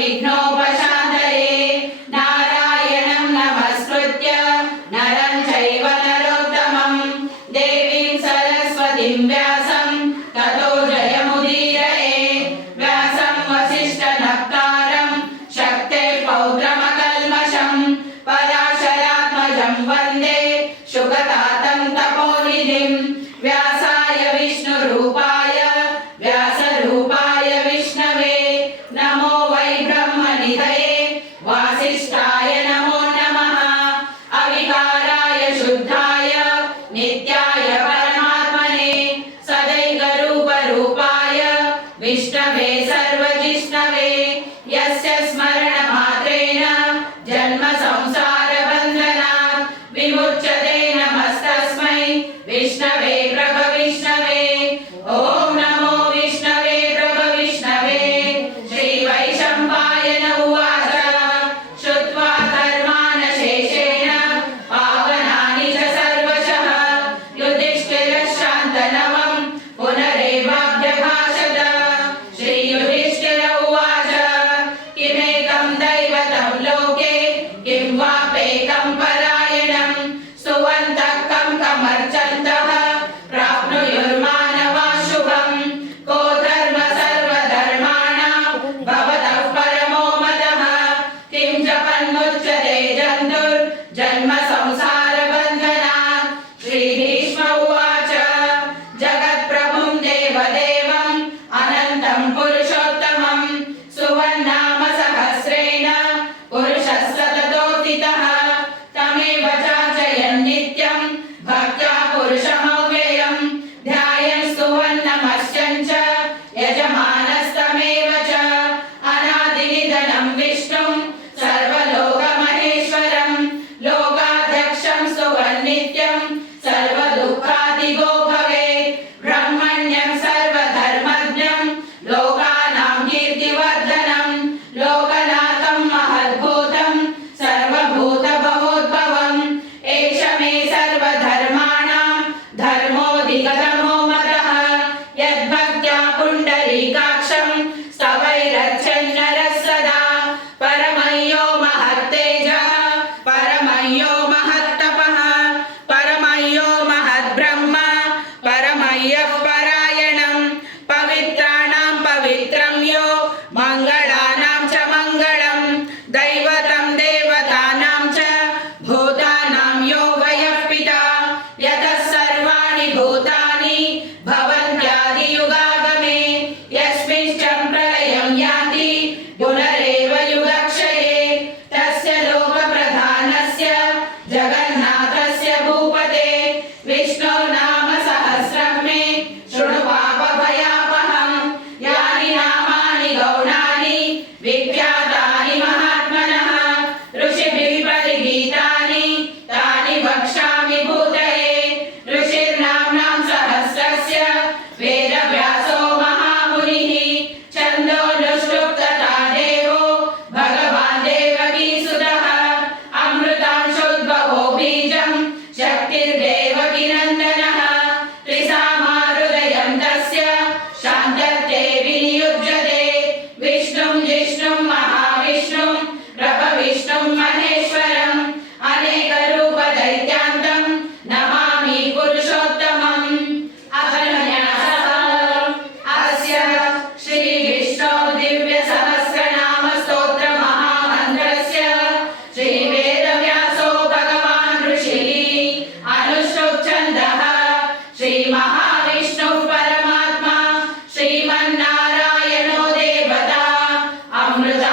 विघ्नोपशान्तये नारायणं नमस्कृत्य नरं चैव नरोत्तमं देवीं सरस्वतीं व्यासं ततो जयमुदीरये व्यासं वसिष्ठनप्तारं शक्तेः पौत्रमकल्मषं पराशरात्मजं वन्दे शुकतातं तपोनिधिं व्यासाय विष्णुरूपाय व्यासरूपाय विष्णवे नमो वै ब्रह्मनिधये वासिष्ठाय नमो नमः अविकाराय शुद्धाय नित्याय परमात्मने सदैकरूपरूपाय विष्णवे सर्वजिष्णवे यस्य स्मरणमात्रेण जन्म संसारबन्धनात् विमुच्यते नमस्तस्मै विष्णवे प्रभविष्णवे ॐ नमो विष्णवे प्रभविष्णवे श्रीवैशम्पायन उवाच श्रुत्वा धर्मान् शेषेण पावनानि च सर्वशः युधिष्ठिरः शान्तनवं पुनरेवाभ्यभाषत श्रीयुधिष्ठिर उवाच किमेकं दैवतं लोके किं वाप्येकं परायणं स्तुवन्तः कं कमर्चन्तः प्राप्नुयुर्मानवाः शुभं को धर्म सर्वधर्माणां भवतः परमो मतः किं जपन्मुच्यते जन्तुर्जन्म संसारबन्धनात् श्रीभीष्म उवाच जगत्प्रभुं देवदेवम् अनन्तं पुरुषोत्तमं सुवन्नाम सहस्रेण पुरुषः सततोत्थितः तमेव चार्चयन् नित्यं भक्त्या पुरुषमव्ययं ध्यायन् स्तुवन्नमस्यन् च यजमानस्तमेव च अनादिनिधनं विष्णुं सर्वलोकमहेश्वरं लोकाध्यक्षं स्तुवन् नित्यं सर्वदुःखादिगो भवेत् ब्रह्मण्यं सर्वधर्मज्ञं लोकानां कीर्तिवर्धनं लोकनाथं महद्भूतं सर्वभूतभवोद्भवम् एष मे सर्वधर्माणां धर्मोऽधिगतमो मतः यद्भक्त्या पुण्डरीकाक्षं स्तवैरर्चन् नरः सदा परमयो महत्तेजः परमयो महत्तपः परमयो महद्ब्रह्म परमयः परायणं पवित्राणां पवित्रं यो मङ्गलानां च मङ्गलं दैवतं देवतानां च भूतानां यो वयः पिता यतः सर्वाणि भूतानि भवन्त्यादियुगागमे यस्मिंश्च प्रलयं याति पुनरेव युगक्षये तस्य लोकप्रधानस्य जगन्नाथस्य भूपते विष्णो नाम सहस्रं मे शृणु पापभयापहं यानि नामानि गौणानि विख्यातानि महात्मनः ऋषिभिः परिगीतानि तानि वक्ष्यामि भूतये ऋषिर्नाम्नां सहस्रस्य वेदव्यासो महामुनिः छन्दोनुष्टुप्तथा देवो भगवान् देवकीसुतः अमृतांशोद्भवो बीजं शक्तिर्देवकीनन्दनः त्रिसामाहृदयं तस्य शान्तत्वे विनियुज्यते विष्णुं जिष्णुं महाविष्णुं प्रभविष्णुं महेश्वरम् अनेकरूपदैत्यान्तं नमामि पुरुषोत्तमम् अहन्यासः अस्य श्रीविष्णो दिव्यसहस्रनामस्तोत्रमहामन्त्रस्य श्रीवेदव्यासो भगवान् ऋषिः अनुष्ठुप्छन्दः श्रीमहाविष्णुः परमात्मा श्रीमन्नारायणो देवता अमृता